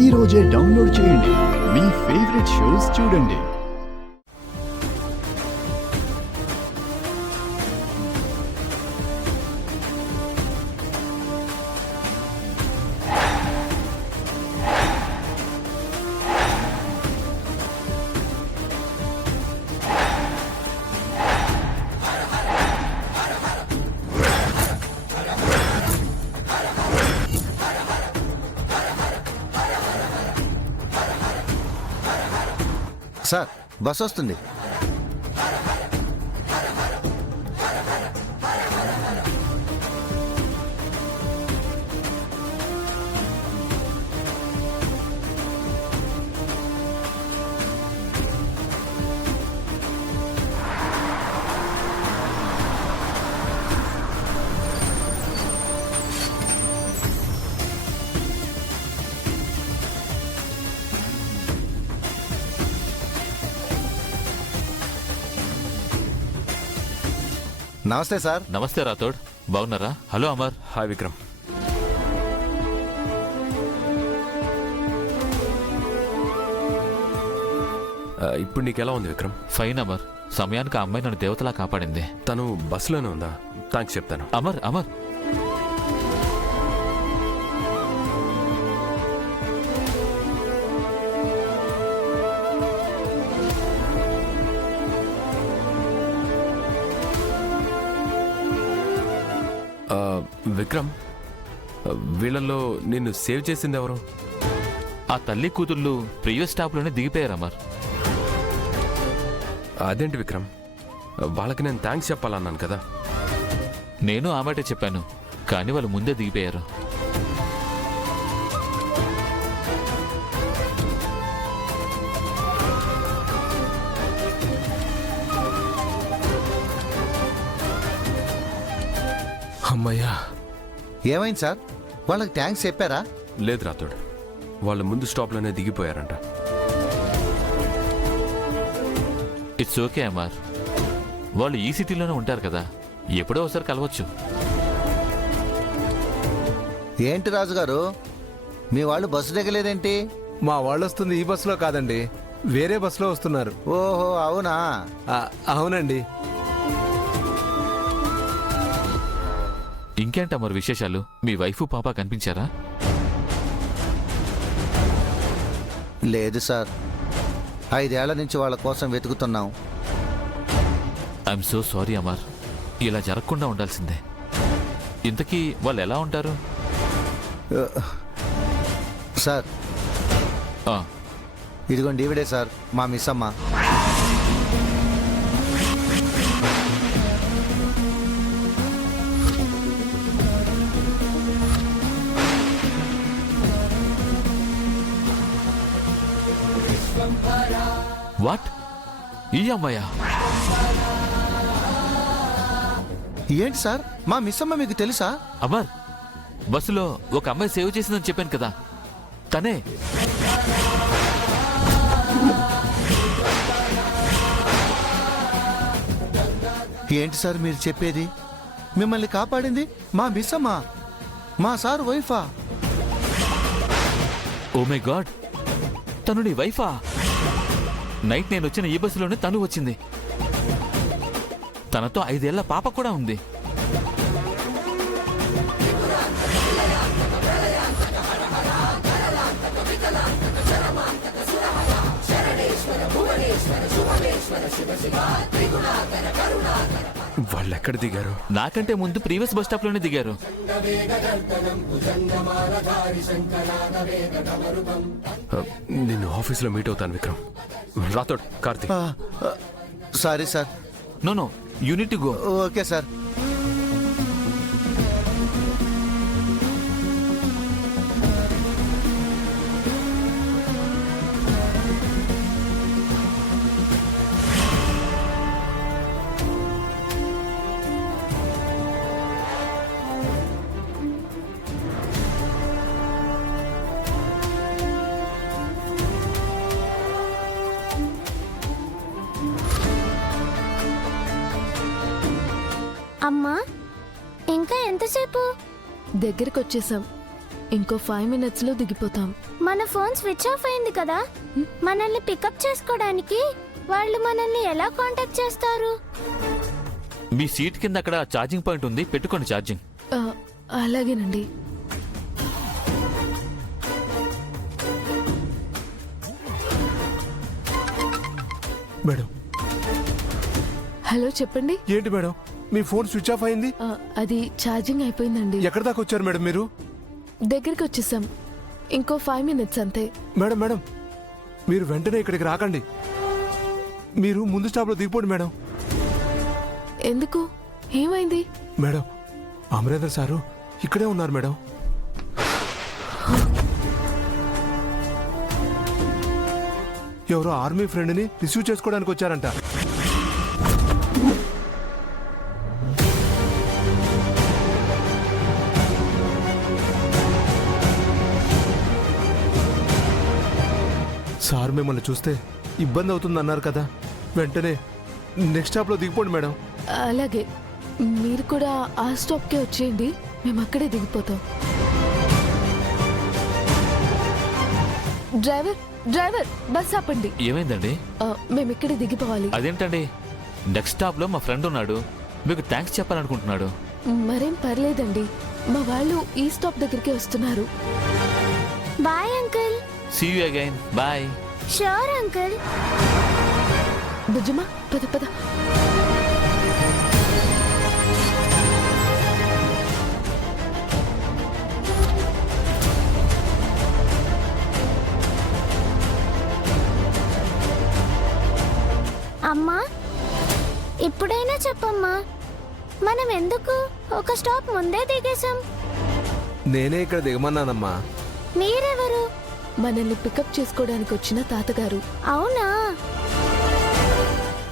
ఈ రోజే డౌన్లోడ్ చేయండి. మీ ఫేవరెట్ షోస్ చూడండి. సార్ బస్ వస్తుంది. నమస్తే సార్. నమస్తే రాథోడ్, బాగున్నారా? హలో అమర్. హాయ్ విక్రమ్. ఇప్పుడు నీకెలా ఉంది విక్రమ్? ఫైన్ అమర్. సమయానికి ఆ అమ్మాయి నన్ను దేవతలా కాపాడింది. తను బస్సులోనే ఉందా? థ్యాంక్స్ చెప్తాను. అమర్ అమర్ విక్రమ్, వీళ్ళల్లో నిన్ను సేవ్ చేసింది ఎవరు? ఆ తల్లి కూతుళ్ళు ప్రీవియస్ స్టాప్లోనే దిగిపోయారు అమర్. అదేంటి విక్రమ్, వాళ్ళకి నేను థ్యాంక్స్ చెప్పాలన్నాను కదా. నేను ఆ మాటే చెప్పాను, కానీ వాళ్ళు ముందే దిగిపోయారు. అమ్మయ్యా. ఏమైంది సార్? వాళ్ళకి థ్యాంక్స్ చెప్పారా? లేదు రాతోడు, వాళ్ళు ముందు స్టాప్లోనే దిగిపోయారంట. ఇట్స్ ఓకే అమర్, వాళ్ళు ఈ సిటీలోనే ఉంటారు కదా, ఎప్పుడో ఒకసారి కలవచ్చు. ఏంటి రాజుగారు, మీ వాళ్ళు బస్సు దిగలేదేంటి? మా వాళ్ళు వస్తుంది ఈ బస్సులో కాదండి, వేరే బస్సులో వస్తున్నారు. ఓహో అవునా? అవునండి. ఇంకేంట మరి విశేషాలు? మీ వైఫ్ పాప కనిపించారా? లేదు సార్, 5 ఏళ్ల నుంచి వాళ్ళ కోసం వెతుకుతున్నాం. ఐఎమ్ సో సారీ అమర్, ఇలా జరగకుండా ఉండాల్సిందే. ఇంతకీ వాళ్ళు ఎలా ఉంటారు? సార్ ఇదిగోండి, ఈవిడే సార్ మా మిస్ అమ్మ. వాట్? ఈ అమ్మాయా? ఏంటి సార్, మా మిస్ అమ్మ మీకు తెలుసా? అమర్, బస్సులో ఒక అమ్మాయి సేవ్ చేసిందని చెప్పాను కదా, తనే. ఏంటి సార్ మీరు చెప్పేది? మిమ్మల్ని కాపాడింది మా మిస్ అమ్మ, మా సార్ వైఫా? ఓ మై గాడ్, తను నీ వైఫా? నైట్ నేను వచ్చిన ఈ బస్సులోనే తను వచ్చింది. తనతో 5 ఏళ్ల పాప కూడా ఉంది. వాళ్ళు ఎక్కడ దిగారు? నాకంటే ముందు ప్రీవియస్ బస్ స్టాప్ లోనే దిగారు. నిన్ను ఆఫీస్లో మీట్ అవుతాను Vikram. Rathod, Karthik. Sorry sir. No you need to go. Okay sir. అమ్మా, ఇంకా ఎంతసేపు? దగ్గరికి వచ్చేసాం. ఇంకో 5 minutesలో దిగిపోతాం. మన ఫోన్ స్విచ్ ఆఫ్ అయింది కదా, మనల్ని పికప్ చేసుకోవడానికి వాళ్ళు మనల్ని ఎలా కాంటాక్ట్ చేస్తారు? మీ సీట్ కింద అక్కడ ఛార్జింగ్ పాయింట్ ఉంది, పెట్టుకోండి ఛార్జింగ్. అలాగేనండి. మేడం, హలో చెప్పండి. ఏంటి మేడం మీ ఫోన్ స్విచ్ ఆఫ్ అయింది? అది ఛార్జింగ్ అయిపోయిందండి. ఎక్కడి దాకా వచ్చారు మేడం మీరు? దగ్గరికి వచ్చేసాం. ఇంకో 5 minutes అంతే. మేడం మేడం, మీరు వెంటనే ఇక్కడికి రాకండి. మీరు ముందు స్టాప్లో దిగిపోండి మేడం. ఎందుకు? ఏమైంది? మేడం, అమరేందర్ సారు ఇక్కడే ఉన్నారు మేడం. ఎవరో ఆర్మీ ఫ్రెండ్ని రిసీవ్ చేసుకోవడానికి వచ్చారంట. సార్ మిమ్మల్ని చూస్తే ఇబ్బంది అవుతుంది అన్నారు కదా, వెంటనే నెక్స్ట్ స్టాప్లో దిగిపోండి మేడం. అలాగే, మీరు కూడా ఆ స్టాప్కే వచ్చేయండి, మేము అక్కడే దిగిపోతాం. డ్రైవర్ డ్రైవర్, బస్ ఆపండి. ఏమైందండి? మేము ఇక్కడే దిగిపోవాలి. అదేంటండి, నెక్స్ట్ స్టాప్లో మా ఫ్రెండ్ ఉన్నాడు, మీకు థ్యాంక్స్ చెప్పాలనుకుంటున్నాడు. మరేం పర్లేదండి, మా వాళ్ళు ఈ స్టాప్ దగ్గరికి వస్తున్నారు. Bye uncle. See you again. Bye. Sure uncle. Bujjamma, పద పద. అమ్మా, ఇప్పుడైనా చెప్పమ్మా, మనం ఎందుకు ఒక స్టాప్ ముందే దిగేశాం? నేనే ఇక్కడ దిగమన్నానమ్మా. మీరెవరు? మనల్ని పికప్ చేసుకోవడానికి వచ్చిన తాతగారు. అవునా?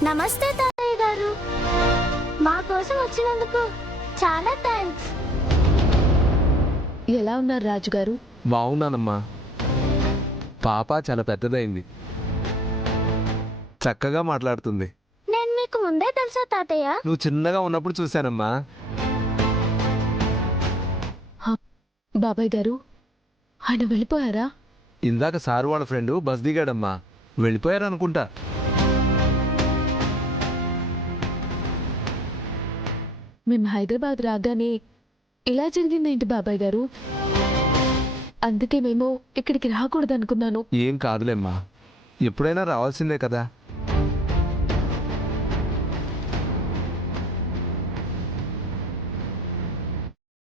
నమస్తే తాతయ్య గారు, మా కోసం వచ్చినందుకు చాలా థ్యాంక్స్. ఎలా ఉన్నారు రాజుగారు? బాగున్నానమ్మా. పాప చాలా పెద్దదైంది, చక్కగా మాట్లాడుతుంది. నేను మీకు ముందే తెలుసా తాతయ్య? నువ్వు చిన్నగా ఉన్నప్పుడు చూశానమ్మా. బాబాయ్ గారు, ఆయన వెళ్ళిపోయారా? ఇందాక సారు వాళ్ళ ఫ్రెండ్ బస్ దిగాడమ్మా, వెళ్ళిపోయారనుకుంటా. మేము హైదరాబాద్ రాగానే ఇలా జరిగిందేంటి బాబాయ్ గారు? అందుకే మేము ఇక్కడికి రాకూడదు అనుకున్నాను. ఏం కాదులేమ్మా, ఎప్పుడైనా రావాల్సిందే కదా.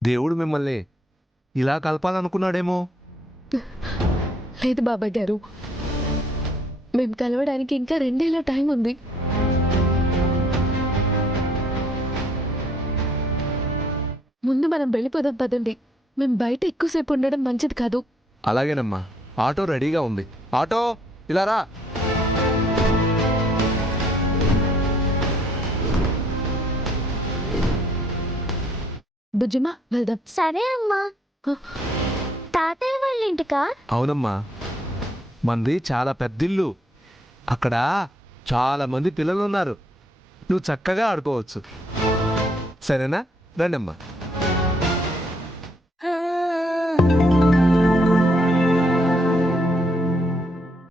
దేవుడు మిమ్మల్ని ఇలా కలపాలనుకున్నాడేమో. లేదు బాబాయ్ గారు, మేము కలవడానికి ఇంకా 2 ఏళ్ల టైం ఉంది. ముందు మనం వెళ్ళిపోదాం పదండి. మేము బయట ఎక్కువసేపు ఉండడం మంచిది కాదు. అలాగేనమ్మా, ఆటో రెడీగా ఉంది. ఆటో ఇలా రా. బుజ్జమ్మ, వెళ్దాం. సరే అమ్మా. తాతయ్య వాళ్ళ ఇంటికా? అవునమ్మా, మంది చాలా పెద్దిల్లు, అక్కడ చాలా మంది పిల్లలు ఉన్నారు. నువ్వు చక్కగా ఆడుకోవచ్చు. సరేనా? రండమ్మా.